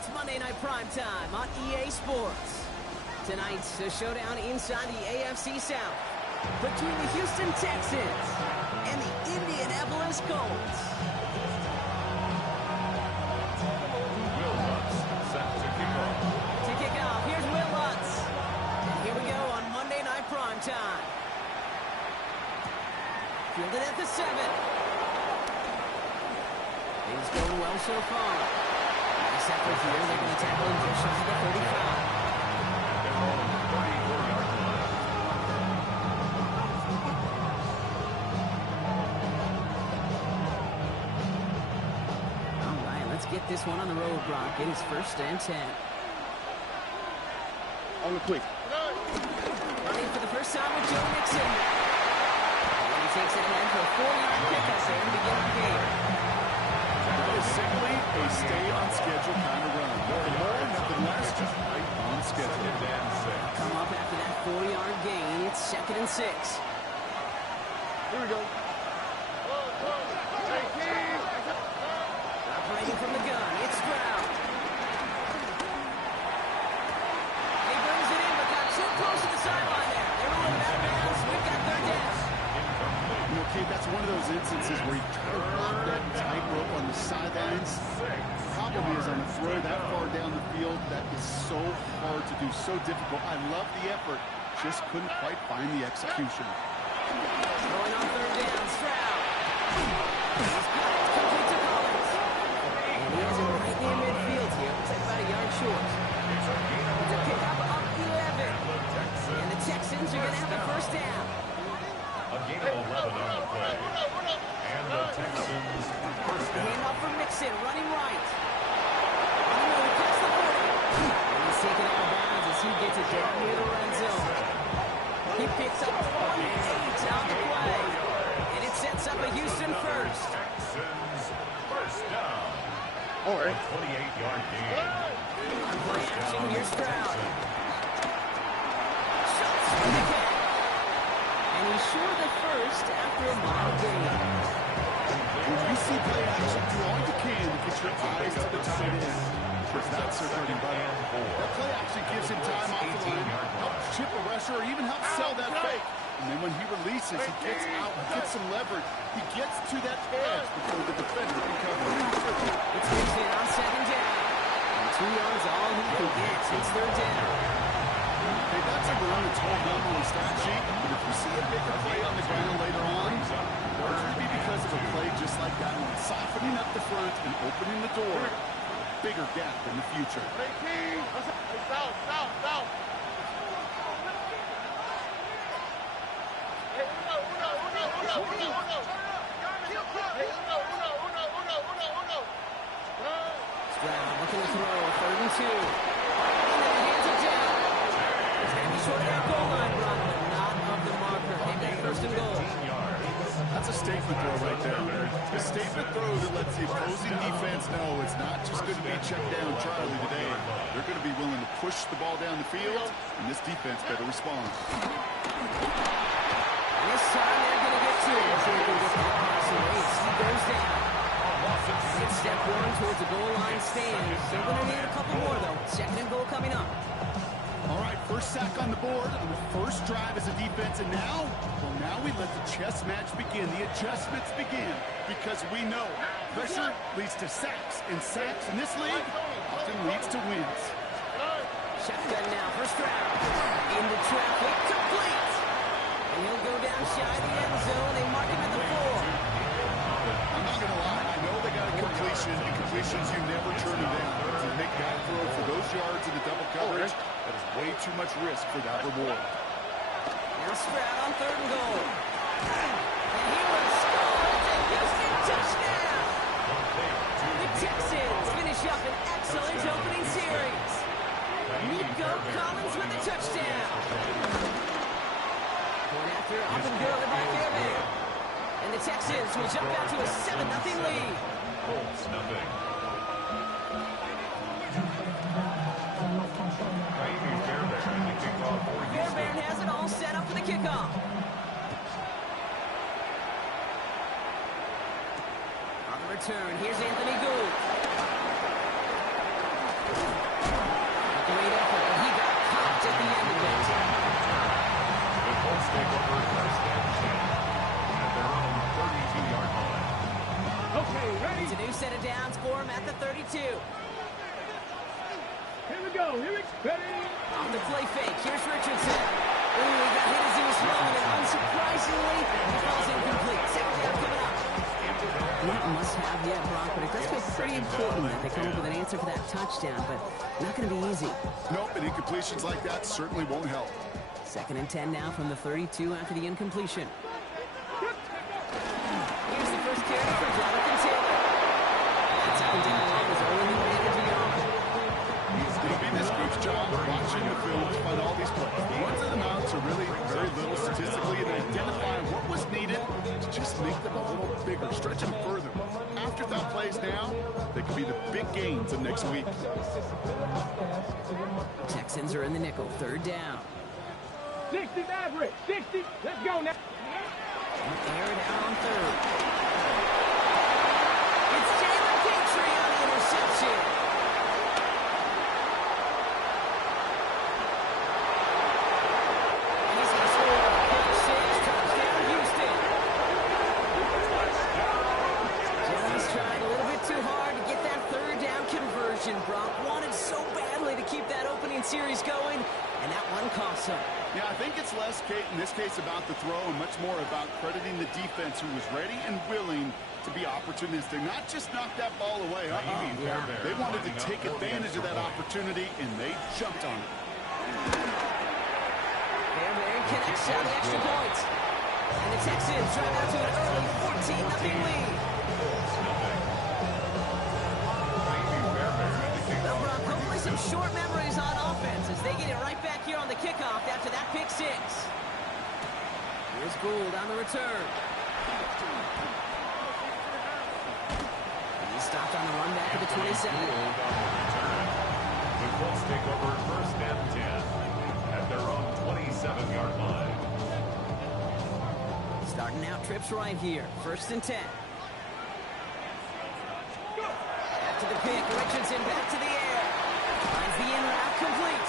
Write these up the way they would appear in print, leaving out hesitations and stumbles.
It's Monday Night Primetime on EA Sports. Tonight's a showdown inside the AFC South between the Houston Texans and the Indianapolis Colts. Will Lutz set to kick off. To kick off, here's Will Lutz. And here we go on Monday Night Primetime. Fielded at the 7. It's going well so far. Nice effort here. They're going to tackle him just shy of the 35. They're on the 34-yard line. All right, let's get this one on the road, Brock. It is 1st and 10. On the quick. Running for the first time with Joe Mixon. And he takes it ahead for a 4-yard pickup there to begin the game. That is simply a stay-on-schedule kind of run. Nothing more, nothing less, just right on schedule. Second and 6. Come up after that 4-yard gain. It's 2nd and 6. Here we go. Operating from the gun, it's Stroud. He brings it in, but got too close to the sideline there. They were running out of bounds. We've got 3rd down. You know, Kate, that's one of those instances where you try to walk that tightrope on the sidelines. The problem is on a throw that far down the field, that is so hard to do, so difficult. I love the effort, just couldn't quite find the execution. Going on 3rd down, Stroud. He's got it, complete to Collins. And he has it right near midfield here. Looks like about a yard short. It's a pickup up 11. And the Texans are going to have the 1st down. A gain of 11 on the play. And the Texans first down. Hand off for Mixon, running right. On the move, across the 40. And he's taken out of bounds as he gets it down near the red zone. He picks up 28 on the play. And it sets up a Houston first. Texans first down. All right. 28-yard gain. On play action, here's Stroud. Schultz for the catch. And he's sure the first after a mile gain. When you see play action, do all you can to get your eyes to the tight end. Because that's their bread and butter. That play action gives him time off the line, helps chip a rusher, or even helps sell that fake. And then when he releases, he gets out, gets some leverage. He gets to that edge before the defender can cover him. It's Mixon on 2nd down. And 2 yards all he can get. It's 3rd down. Hey, that's a run that's hold up on the stat sheet. But if you see a bigger play on the ground later on, largely be because of a play just like that one, softening up the front and opening the door for a bigger gap in the future. Stroud looking to throw, 3rd and 2. And then hands it down. It's going to be short of that goal line run, but not of the marker. They've got 1st and goal. That's a statement throw right there. A statement throw that lets the opposing defense know it's not just going to be check down Charlie today. They're going to be willing to push the ball down the field, and this defense better respond. This time they're going to get 2. If they can get that pass away, he goes down. It's step 1 towards the goal line stand. They're going to need a couple more, though. 2nd and goal coming up. All right, first sack on the board on the first drive as a defense, and now we let the chess match begin. The adjustments begin, because we know pressure leads to sacks, and sacks in this league often leads to wins. Shotgun now for Stroud. Into traffic, complete. And he'll go down shy of the end zone. They mark him at the 4. I'm not going to lie, I know they got a completion, and completions you never turn them down. But to make that throw for those yards in the double coverage, that is way too much risk for that reward. Now Stroud on 3rd and goal. And he will score. It's a Houston touchdown. The Texans finish up an excellent opening series. Nico Collins with the touchdown. Going after up and good by Fairbairn. And the Texans will jump out to a 7-0 lead. Colts nothing. Fairbairn has it all set up for the kickoff. On the return, here's Anthony Gould. It's a new set of downs for him at the 32. Here we go. Ready? On the play fake, here's Richardson. Ooh, he got hit as he was throwing it. Unsurprisingly, he falls incomplete. Second down coming up. Not a must-have yet, Brock, but it does feel pretty important that they come up with an answer for that touchdown, but not going to be easy. Nope, and incompletions like that certainly won't help. Second and 10 now from the 32 after the incompletion. Here's the first carry for Jonathan Taylor. That's up and down the line as early in the manager yard. It'll be this group's job watching the film to find all these plays. The ones that amount to really very little statistically and identify what was needed to just make them a little bigger, stretch them further. Afterthought plays now, they could be the big gains of next week. Texans are in the nickel, third down. 60 average. 60. Let's go now. Air it out on third. It's Jalen Petrie on the interception. And he's going to score a quick 6, touchdown Houston. Jones tried a little bit too hard to get that third down conversion. Brock wanted so badly to keep that opening series going, and that one cost him. Yeah, I think it's less, in this case, about the throw and much more about crediting the defense who was ready and willing to be opportunistic, not just knock that ball away. Yeah. They wanted to take advantage of that opportunity, and they jumped on it. Fairbairn connects on the extra point. And the Texans drive out to an early 14-0 lead. Well, Brock, hopefully some short memories on offense as they get it right back here on the kickoff after that pick 6. Here's Gould on the return. He's stopped on the run back at the 27. The Colts take over first and 10 at their own 27-yard line. Starting out trips right here. First and 10. After the pick, Richardson back to the air. Finds the in route complete.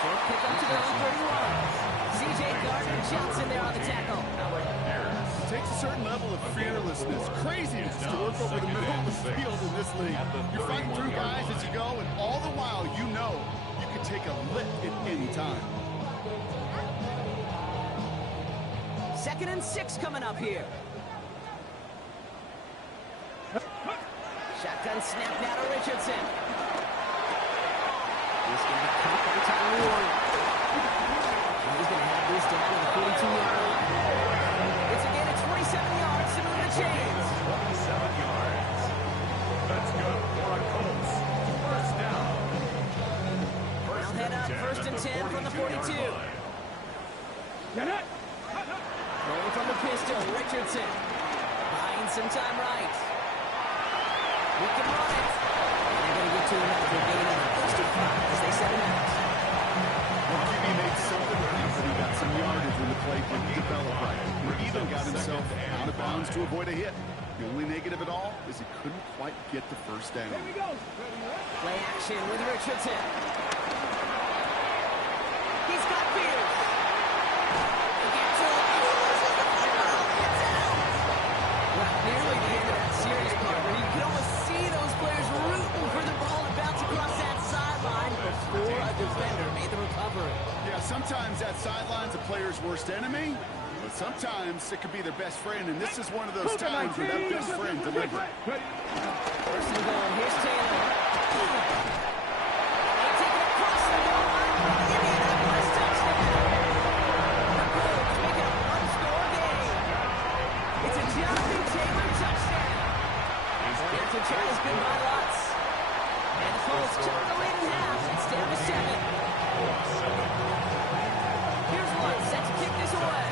Short pick up to their own 31. C.J. Gardner-Johnson there on the tackle. It takes a certain level of fearlessness, craziness to work over the middle of the field in this league. You're fighting through guys as you go, and all the while you know you can take a lick at any time. Second and 6 coming up here. Shotgun snap now to Richardson. He's going to be caught by Tyler Warren. He's going to have this down to the 42-yard line. It's a gain of 27 yards to move the chains. 27 yards. That's good for a Colts. First down. They'll head up first and 10 from the 42. Rolling from the pistol, Richardson. Buying some time right. He can run it. And they're going to get to him after a gain of first and 5 as they set him out. Well, QB made something happen. He got some yardage when the play didn't develop right. He even got himself out of bounds to avoid a hit. The only negative at all is he couldn't quite get the first down. Play action with Richardson. He's got Pierce. He gets it. He loses the football. It's out. Well, nearly the end of that series, partner. You can almost see those players rooting for the ball to bounce across that sideline before a defender made the recovery. Yeah, sometimes that sideline's a player's worst enemy, but sometimes it could be their best friend, and this is one of those times where that best friend delivered. First and goal. Here's Taylor. They take it across the goal line. Indianapolis touchdown. The Colts make it a one-score game. It's a Jonathan Taylor touchdown. After Charles goodbye lots. And the Colts chop the lead in half. It's down to 7. Here's one set to kick this away.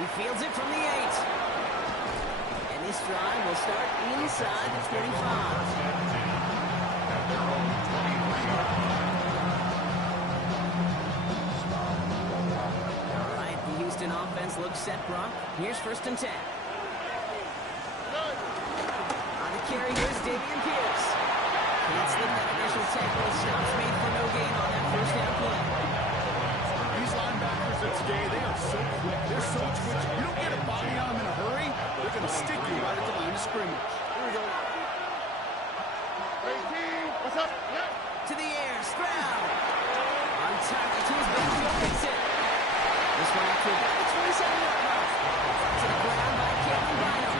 He fields it from the 8. And this drive will start inside the 25. All right, the Houston offense looks set, Brock. Here's first and 10. On the carry, here's Dameon Pierce. Can't slip that initial tackle. Stops made for no gain on that first down play. These linebackers opposite today, they are so quick. They're so twitchy. You don't get a body on them in a hurry, they're going to stick you right at the line of scrimmage. Here we go. What's up? Yeah. To the air, Stroud. On target to his backfield, makes it. This one after about the 27-yard mark. To the ground by Kevin Bynum.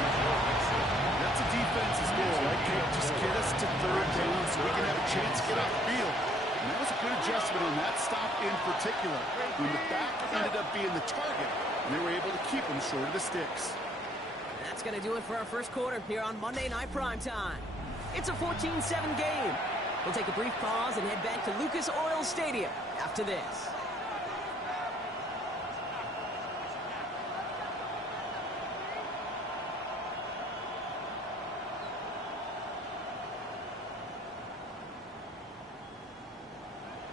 That's a defense's goal, right, Kate? Just get us to third down so we can have a chance to get off the field. And that was a good adjustment on that stop in particular, when the back ended up being the target, and they were able to keep him short of the sticks. That's going to do it for our first quarter here on Monday Night Primetime. It's a 14-7 game. We'll take a brief pause and head back to Lucas Oil Stadium after this.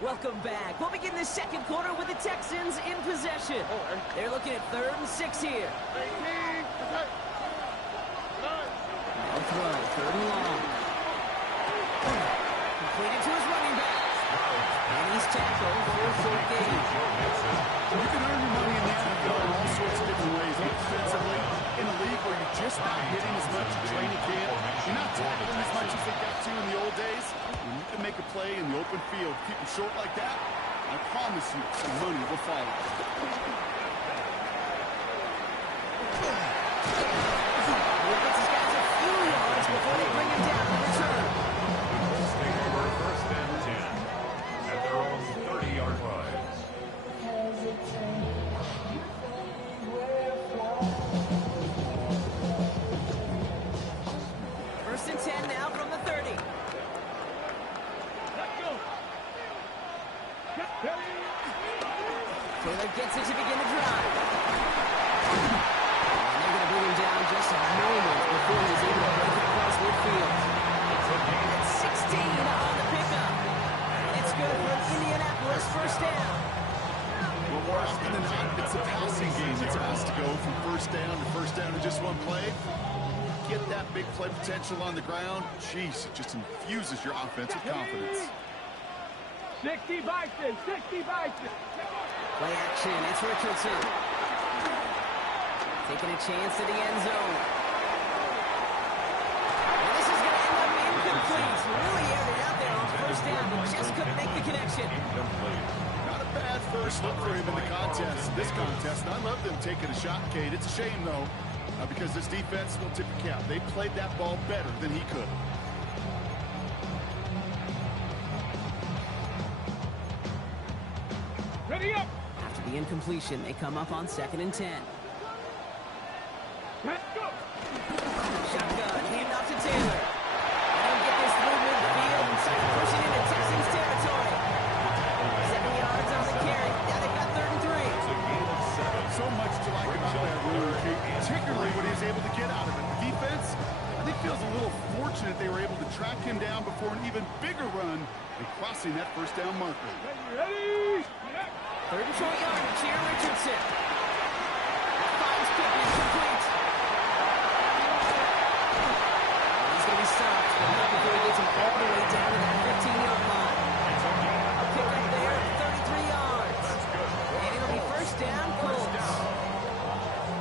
Welcome back. We'll begin the second quarter with the Texans in possession. They're looking at 3rd and 6 here. They'll throw, 3rd and long. Completed to his running back. And he's tackled for a short gain. You can earn your money in the NFL in all sorts of different ways. Defensively, in a league where you're just not hitting as much as training camp, you're not tackling as much as they got to in the old days. When you can make a play in the open field, keep them short like that, I promise you some money will follow. Gets his guys a few yards before they bring him down in return. Stay over 1st and 10 at their own 30-yard line. First and 10 now from the 30. Taylor gets it to begin the drive. And they're going to bring him down just a moment before he's able to break it across midfield. It's 16 on the pickup. And it's good for an Indianapolis first down. Well, more often than not, it's a passing game that's asked to go from first down in just one play. Get that big play potential on the ground. Jeez, it just infuses your offense with confidence. 60 Bison, 60 Bison. Play action, it's Richardson. Taking a chance to the end zone. And this is going to end up incomplete. Really aired it out there on first down, but just couldn't make the connection. Not a bad first look for him in the contest. This contest, and I love them taking a shot, Kate. It's a shame, though, because this defense will tip the cap. They played that ball better than he could. Ready up. After the incompletion, they come up on 2nd and 10. Let's go. Shotgun, hand off to Taylor. They don't get this through midfield and start pushing into Texans territory. 7 yards on the carry. Now they've got 3rd and 3. So much to like about that run, particularly what he was able to get out of it. The defense, I think, feels a little fortunate they were able to track him down before an even bigger run and crossing that first down marker. Ready? 3rd and short yardage here, Richardson. That finds Pittman complete. He's going to be stopped, but not before he gets him all the way down to that 15-yard line. A pickup there at 33 yards. And it'll be first down, Colts.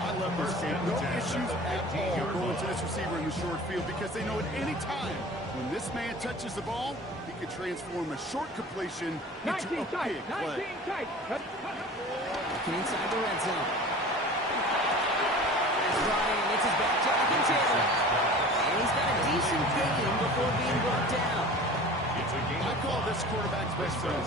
I love this game. No issues at all going to this receiver in the short field because they know at any time when this man touches the ball, he can transform a short completion into a 19 tight, big play. 19 tight. Looking inside the red zone. There's Ryan. It's his back to Jonathan Taylor. And he's got a decent gain before being brought down. I call this quarterback's best friend.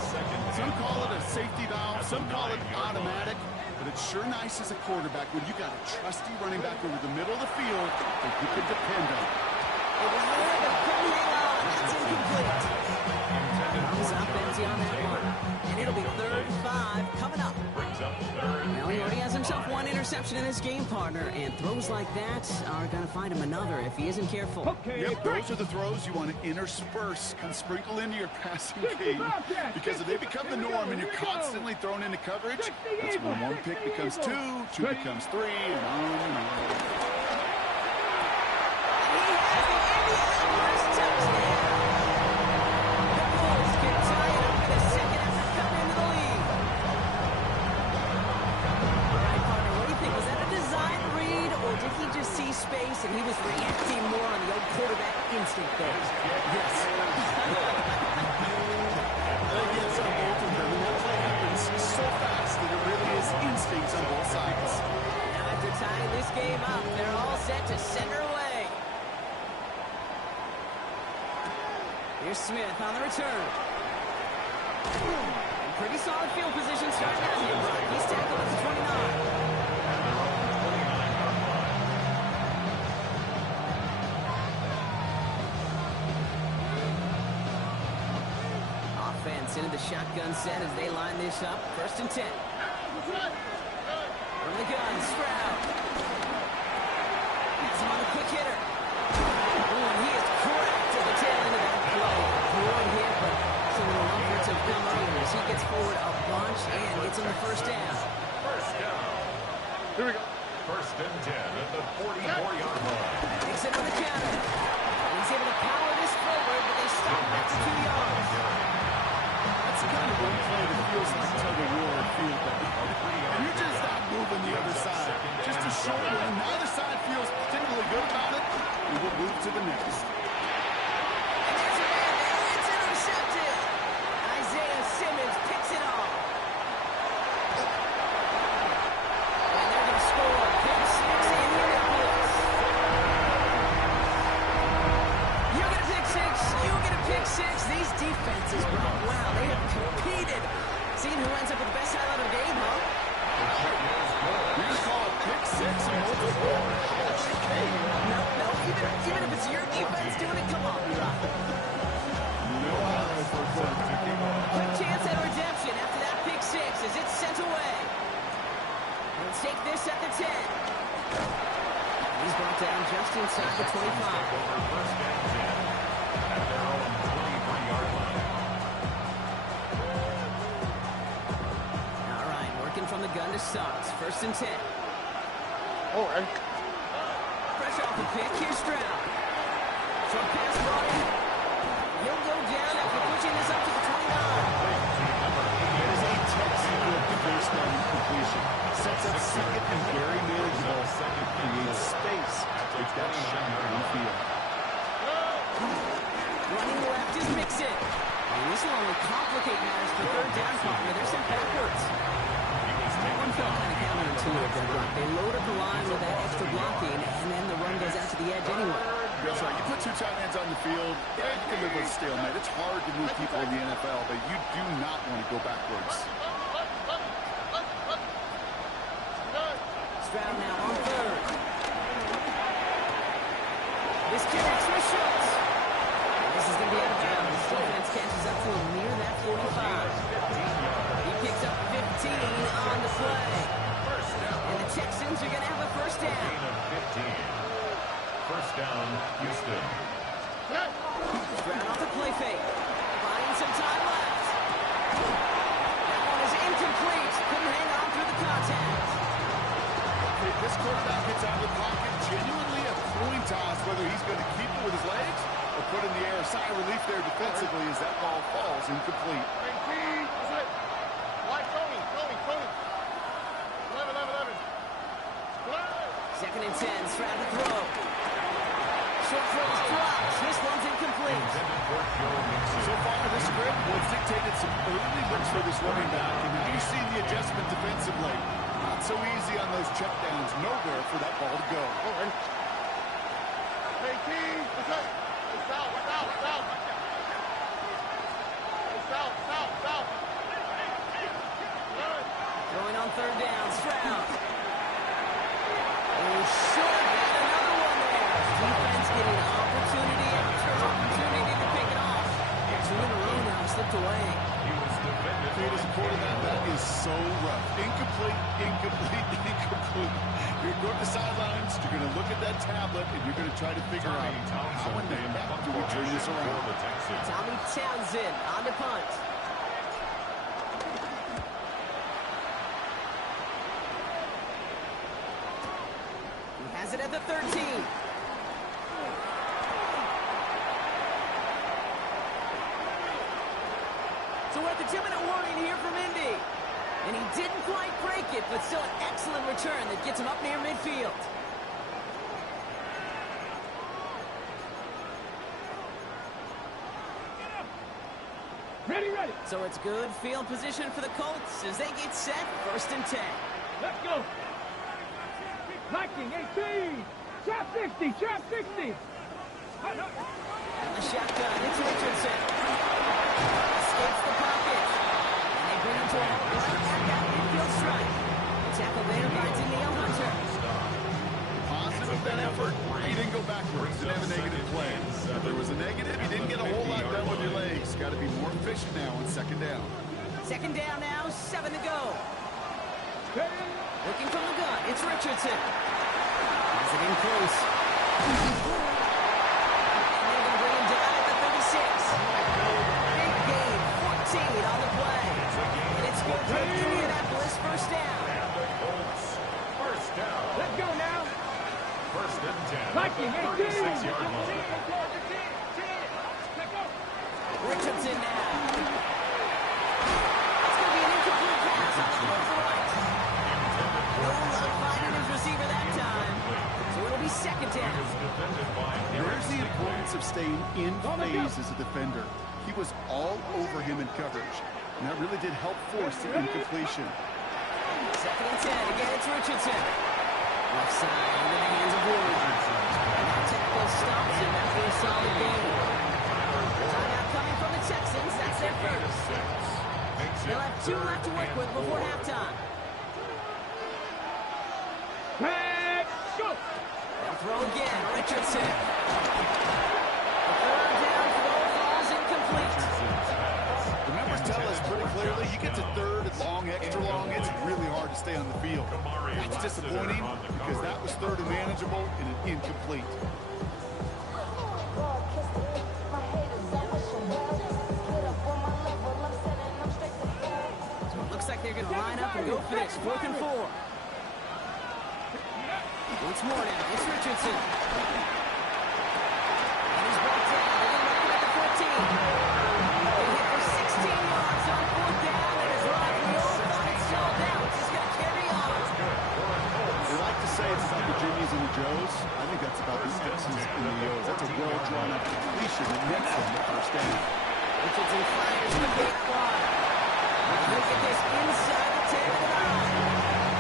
Some call it a safety valve, some call it automatic, but it's sure nice as a quarterback when you got a trusty running back over the middle of the field that you can depend on. It was there, but couldn't hang on. That's incomplete. He's up empty on that one. And it'll be 3rd and 5 coming up. Well, he already has himself one interception in this game, partner, and throws like that are going to find him another if he isn't careful. Okay, Yep, those are the throws you want to intersperse and sprinkle into your passing game because if they become the norm and you're constantly thrown into coverage, that's when one pick becomes two becomes three, and on and on. He has the Indianapolis touchdown. The Colts can tie it up in a second after coming into the lead. and he was reacting more on the old quarterback instinct there. Yes. Against both of them, and that play happens so fast that it really is instincts on both sides. Now after tying this game up, they're all set to send her away. Here's Smith on the return. Pretty solid field position starting out here, Brock. He's tackled at the 29. Offense into the shotgun set as they line this up. 1st and 10. From the gun, Stroud. Has him on a quick hitter. Oh, and he is cracked at the tail end of that play. Good hit, but some of the efforts have come earlier as he gets forward a bunch and gets him the 1st down. First down. Here we go. 1st and 10 at the 44-yard line. Takes it on the counter. And he's able to power this forward, but they stop him after 2 yards. That's the kind of one play that feels like tug-of-war at field goal. And you're just not moving the other side. Just a short one. Neither side feels particularly good about it. We will move to the next. And there's a man there. It's intercepted. Isaiah Simmons picks it off. And they're going to score. Pick 6 in Indianapolis. You get a pick 6. You get a pick 6. These defenses, bro, wow, they have competed. Seeing who ends up with the best highlight of the game, huh? You just call it pick 6 and hold the ball. No, even if it's your defense doing it, come on, Brock. No highlight for a quarterback. Quick chance at redemption after that pick 6 as it's sent away. Let's take this at the 10. He's brought down just inside the 25. First and 10 at their own 23-yard line. All right, working from the gun to Suggs. 1st and 10. All right. Fresh off the pick, here's Stroud. Short pass brought in. He'll go down after pushing this up to the 29. It is a textbook first down completion. Sets up second and very manageable. Creates space. Takes that shot on the field. Running left is Mixon. And this will only complicate matters for 3rd down partner. They're sent backwards. That one felt kind of counterintuitive there, Brock. They load up the line with that extra blocking, and then the run goes out to the edge anyway. That's right. You put 2 tight ends on the field, yeah, you can live with a stalemate. It's hard to move people in the NFL, but you do not want to go backwards. Stroud now on 3rd. This kid is Chris Schultz. This is going to be out of bounds. Defense catches up to him near that 45. He picks up 15 on the play. And the Texans are going to have a 1st down. Gain of 15. 1st down, Houston. Stroud off the play fake. Buying some time left. That one is incomplete. Couldn't hang on through the contact. This quarterback gets out of the pocket genuinely a coin toss whether he's going to keep it with his legs or put in the air. A sigh of relief there defensively as that ball falls incomplete. 2nd and 10. Stroud to throw. Short throw is dropped. This one's incomplete. So far, this script has dictated some early looks for this running back, and now you see the adjustment defensively. Not so easy on those checkdowns. Nowhere for that ball to go. Hey, King. What's up? It's out. Going on 3rd down. Stroud. Oh, short. Another one there. Defense getting opportunity after opportunity to pick it off. 2 in a row now. Slipped away. He was defended. As a quarterback, that is so rough. Incomplete. You're going to the sidelines, you're going to look at that tablet, and you're going to try to figure out how in the heck do we turn this around. Tommy Townsend on the punt. He has it at the 13. So we're at the 2-minute warning here from Indy. And he didn't quite break it, but still an excellent return that gets him up near midfield. Ready, ready. So it's good field position for the Colts as they get set, 1st and 10. Let's go. Liking 18. Trap 60. Trap 60. And the shotgun, it's Richardson. Escapes the pocket. And they bring him to a halt right at that midfield strike. The tackle there by Danielle Hunter. Positive that effort. He didn't go backwards. Didn't have a negative play. If there was a negative, you didn't get a whole lot done with your legs. Got to be more efficient now on 2nd down. 2nd down now, 7 to go. Looking from the gun, it's Richardson. Has it in close. And they're going to bring him down at the 36. Big gain, 14 on the play. And it's good for Indianapolis, 1st down. And the Colts, 1st down. Let's go now. 1st and 10. Liking 18. 36-yard line. Richardson now. That's going to be an incomplete pass on the goal for right. No luck finding his receiver that time. So it'll be 2nd down. There's the importance of staying in phase as a defender. He was all over him in coverage, and that really did help force the incompletion. 2nd and 10. Again, it's Richardson. Left side into the hands of Wood. And that tackle stops him after a solid gain. Timeout coming from the Texans. That's their first. They'll have 2 left to work with before halftime. Let's go. They'll throw again. Richardson. The 3rd down throw falls incomplete. The numbers tell us pretty clearly, you get to 3rd and long, extra long, it's really hard to stay on the field. That's disappointing because that was 3rd and manageable and an incomplete. So it looks like they're going to line up and go for this. 4th and 4. Once more now, it's Richardson. And he's brought down. They're going to mark him at the 14. They hit for 16 yards on 4th down. And his right, we all thought it stalled out. It's just going to carry on. They like to say it's about the Jimmies and the Joes. I think that's about the X's and the O's. That's a well-drawn-up completion that nets them the 1st down. Richardson fires the big one. Look at this inside the 10 of the 9.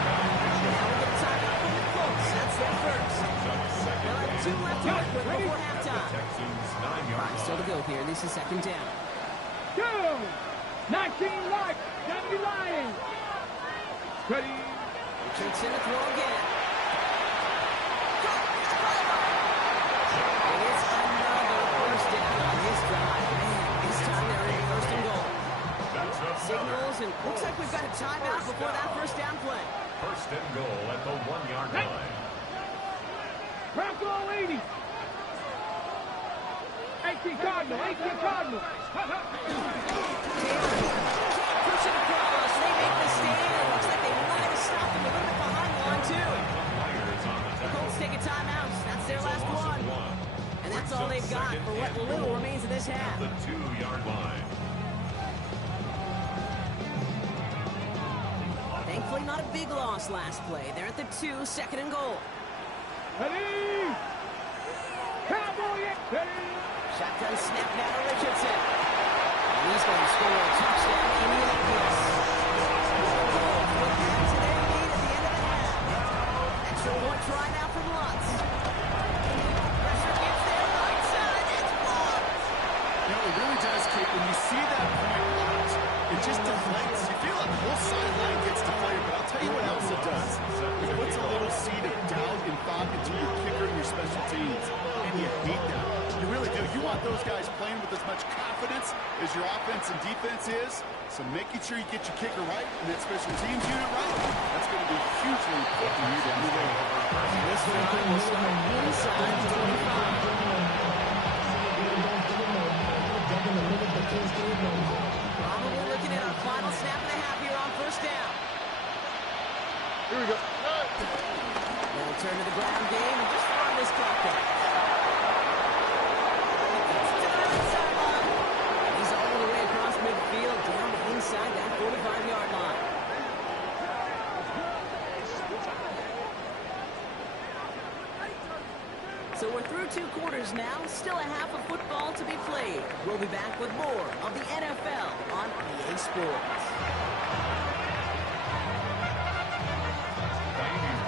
Now we get timeout from the Colts. That's their first. They'll have 2 left to work with before halftime. Texans, 9-yard 5 still to go here. This is 2nd down. 2. 19 right. 70 Lions. Ready. Richardson to throw again. It is another 1st down on this drive. Man, this time they're in 1st and goal. Signals, and looks like we've got a timeout before that 1st down play. 1st and goal at the 1-yard line. Bronco 80. 18 Cardinal. 18 Cardinal. Taylor can't push it across. They make the stand. It looks like they might have stopped him a little bit behind the line, too. The Colts take a timeout. That's their last one. And that's all they've got for what little remains of this half. The 2-yard line. Thankfully, not a big loss last play. They're at the 2, 2nd and goal. Ready. Cowboy. Ready. Shotgun snap now to Richardson. And he's going to score a touchdown in Indianapolis. Colts will add to their lead at the end of the half. Extra point try now from Lutz. Pressure gets there right side. It's blocked. You know, it really does, Kate, when you see that point out, it just deflates. You feel like the whole sideline gets deflated, but I'll tell you what else it does. It puts a little seed of doubt and thought into your kicker and your special teams, and you hate that. You really do. You want those guys playing with as much confidence as your offense and defense is, so making sure you get your kicker right and that special teams unit right, that's going to be hugely important here to move on. This one will start inside the 25. Probably looking at our final snap and a half here on 1st down. Here we go. They'll turn to the ground game and just run this clock out. And he's all the way across midfield down to inside that 45-yard line. So we're through 2 quarters now. Still a half of football to be played. We'll be back with more of the NFL on EA Sports.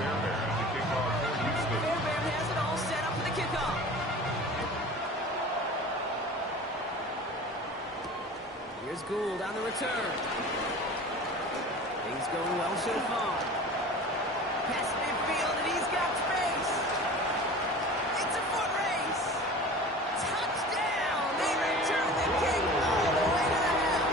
Bearbear has the kickoff for Houston. Bearbear has it all set up for the kickoff. Here's Gould on the return. Things going well so far. Pass midfield, and he's got space. It's a foot race. Touchdown! They return the kick all the way to the half.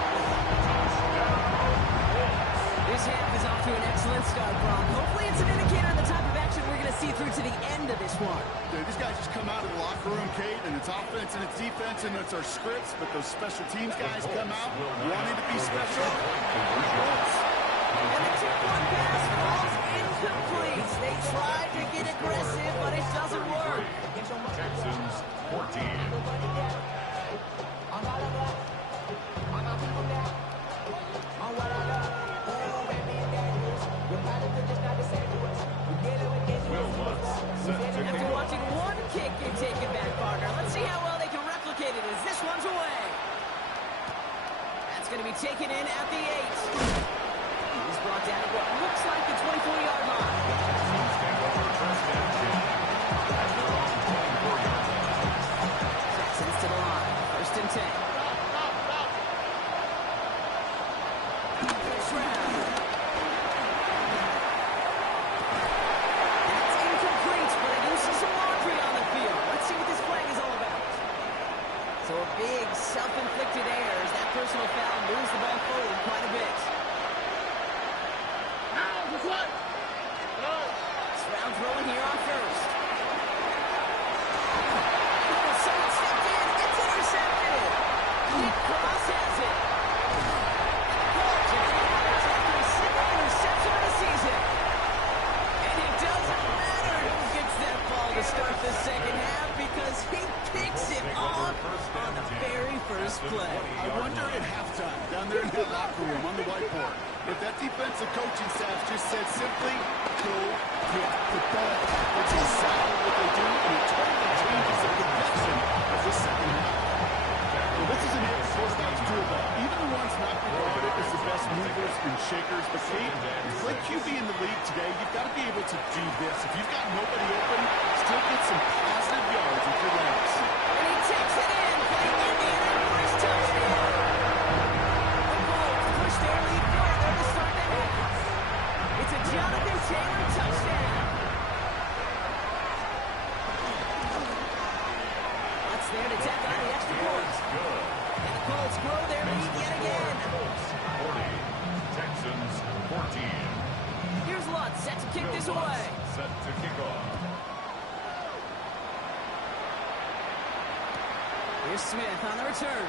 This half is off to an excellent start, Brock. Hopefully it's an indicator of the type of action we're going to see through to the end of this one. Dude, these guys just come out of the locker room, Kate, and it's offense and it's defense and it's our scripts, but those special teams guys come out wanting to be special. And the tip-one pass falls incomplete. They tried to get aggressive, but it doesn't work. Texans 14. After watching one kick, you take it back, partner. Let's see how well they can replicate it as this one's away. That's going to be taken in at the 8. He's brought down at what looks like the 24-yard line. Texans to the line. 1st and 10. So a big self-inflicted error as that personal foul moves the ball forward quite a bit. Stroud throwing here on 1st. Oh, someone stepped in. It's intercepted. Nick Cross has it. After his 2nd interception of the season. And it doesn't matter who gets that ball to start the second half because he picks it off on the very first play. I wonder at halftime, down there in that locker room on the whiteboard, if that defensive coaching staff just said simply, go get the ball. It's exactly what they do, and it totally changes the complexion of the second half. Well, this is an area quarterbacks do about. Even the ones not regarded as the best movers and shakers, but Kate, to play QB in the league today, you've got to be able to do this. If you've got nobody open, still get some positive yards with your legs. And he takes it in for the Indiana first touchdown. The Colts push their lead further to start the half. It's a Jonathan Taylor touchdown. That's there to tack on the extra point. And the Colts grow their lead yet again. 40. Texans 14. Here's Lutz set to kick this away. Set to kick off. Here's Smith on the return.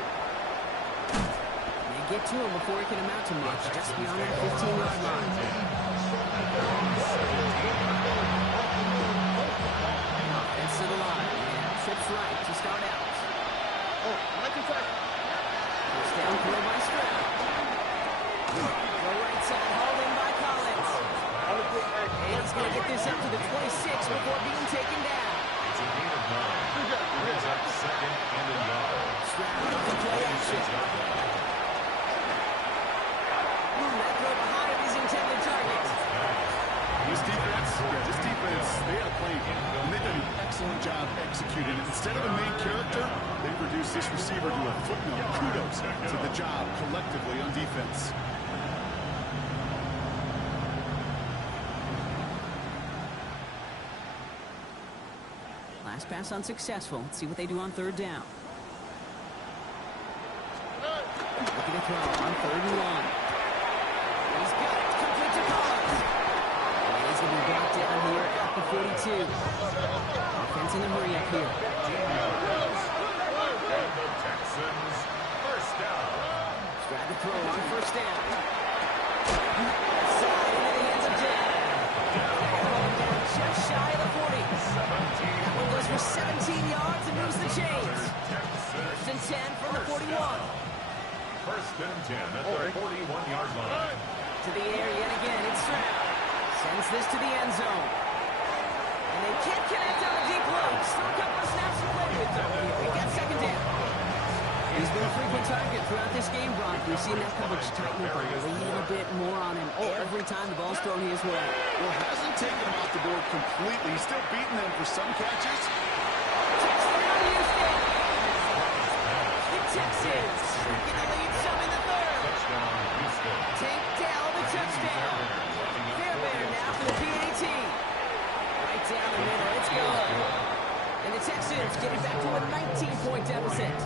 They get to him before he can amount to much, just beyond that 15-yard line. Offense to the line, and trips right to start out. First down throw by Stroud. The right side holding by Collins. And he's going to get this up to the 26 before being taken down. It's a gain of 9. Brings up 2nd and a yard. Stroud up to play action. That throw behind his intended target. This defense, they had a plan, and they've done an excellent job executing it. Instead of a main character, they've reduced this receiver to a footnote. Kudos to the job collectively on defense. Last pass unsuccessful. Let's see what they do on 3rd down. Looking to throw on 3rd and 1. He's got it. Complete to Collins. And he's going to be brought down here at the 42. Offense in the hurry up here. And the Texans first down. Trying to throw on 1st down. Side into the hands of Jay. Just shy of the 40. That one goes for 17 yards and moves the chains. 1st and 10 from the 41. 1st and 10 at the 41-yard line. To the air yet again. It's Stroud. Sends this to the end zone. And they can't connect on the deep look. Still a couple of snaps He's been a frequent target throughout this game, Brock. We've seen that coverage tighten up a little bit more on him every time the ball's thrown his way. Well, hasn't taken him off the board completely. He's still beating them for some catches. Touchdown, Houston! The Texans get the lead some in the third. Take down the touchdown. Fairbairn now for the PAT. Right down the middle. It's good. And the Texans getting back to a 19-point deficit.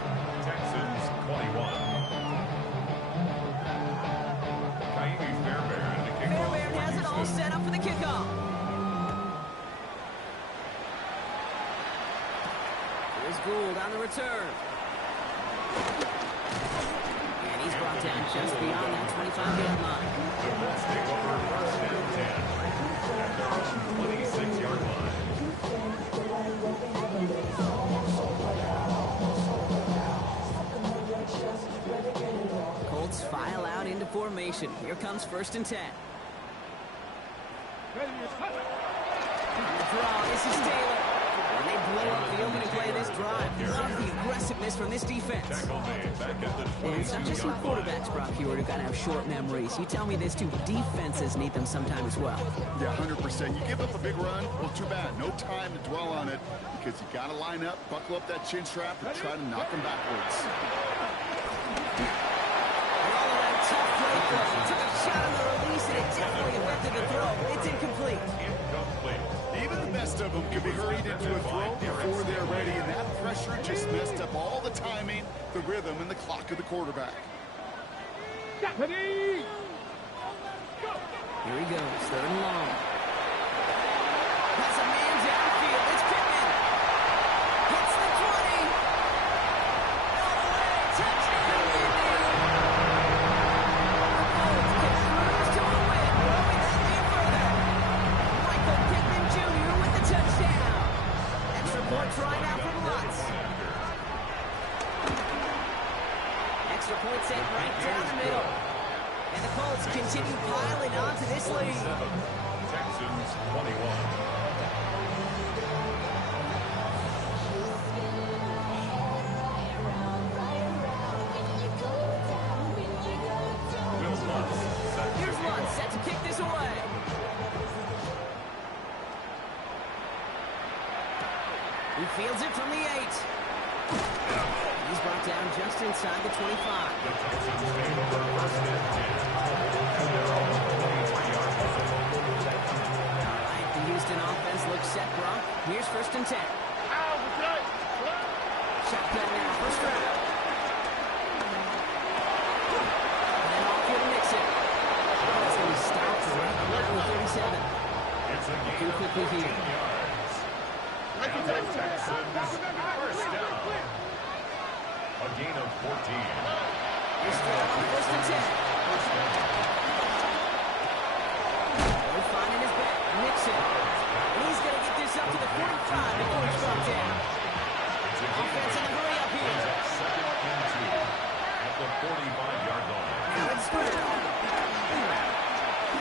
Texans 21. Fairbairn has it all set up for the kickoff. Here's Gould on the return. And he's brought down just beyond that 25-yard line. The Colts take over first and 10. At their own 26-yard line. Colts file out into formation. Here comes first and 10. On the draw, this is Taylor. And they blow up the opening play of this drive. Love the aggressiveness from this defense. Tackle made back at the And it's not just some 22-yard line. quarterbacks, Brock, here who got to have short memories. You tell me this too, defenses need them sometime as well. Yeah, 100%. You give up a big run, well, too bad. No time to dwell on it because you got to line up, buckle up that chin strap, and try to knock them backwards. All of that tough play throw. Took a shot on the release, and it definitely affected the throw. It's incomplete. Incomplete. Even the best of them can be hurried into a throw before they're ready, and that pressure just messed up all the timing, the rhythm, and the clock of the quarterback. Ready? Here he goes, third and long. Has a man downfield. It's Pittman. Hits the 20. All the way. Touchdown, Indy. The Colts can cruise to a win, growing that lead further. Michael Pittman Jr. with the touchdown. Extra points right now from Lutz. Extra point sent right down the middle. And the Colts continue piling on to this lead. Texans 21. Here's Lutz set to kick this away. He fields it from the 8. He's brought down just inside the 25. The Texans take over first and 10. At their own 23-yard line. All right, the Houston offense looks set, Brock. Here's first and 10. Shotgun now, first round. And off here to Nixon. That's going to be stopped right at the 37. It's a gain Too of quickly 14 here. yards. And the Texans first down. A gain of 14. He's straight on first and 10. They're finding his back. Nixon. And he's going to get this up to the 45 before he's brought down. Offense in the hurry up here. Second and 2 at the 45-yard line. Now it's third.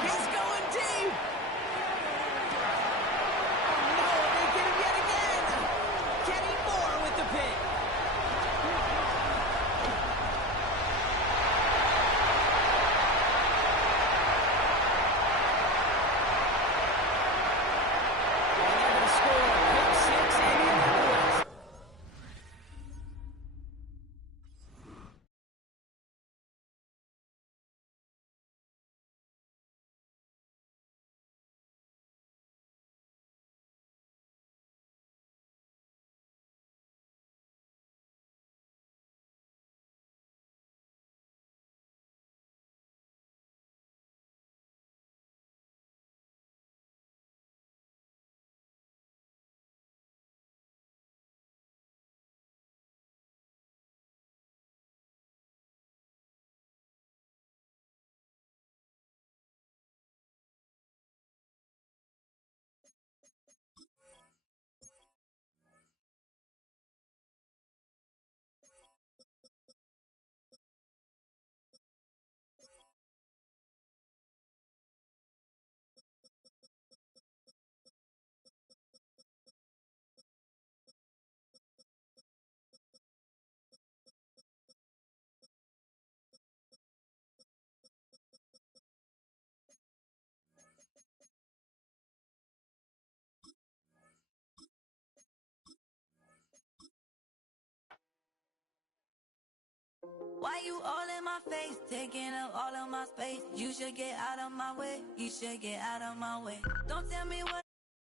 He's going deep. Oh, no, they get him yet again. Kenny Moore with the pick. And they're going to score. Pick 6, Indianapolis. Why you all in my face, taking up all of my space? You should get out of my way, you should get out of my way. Don't tell me what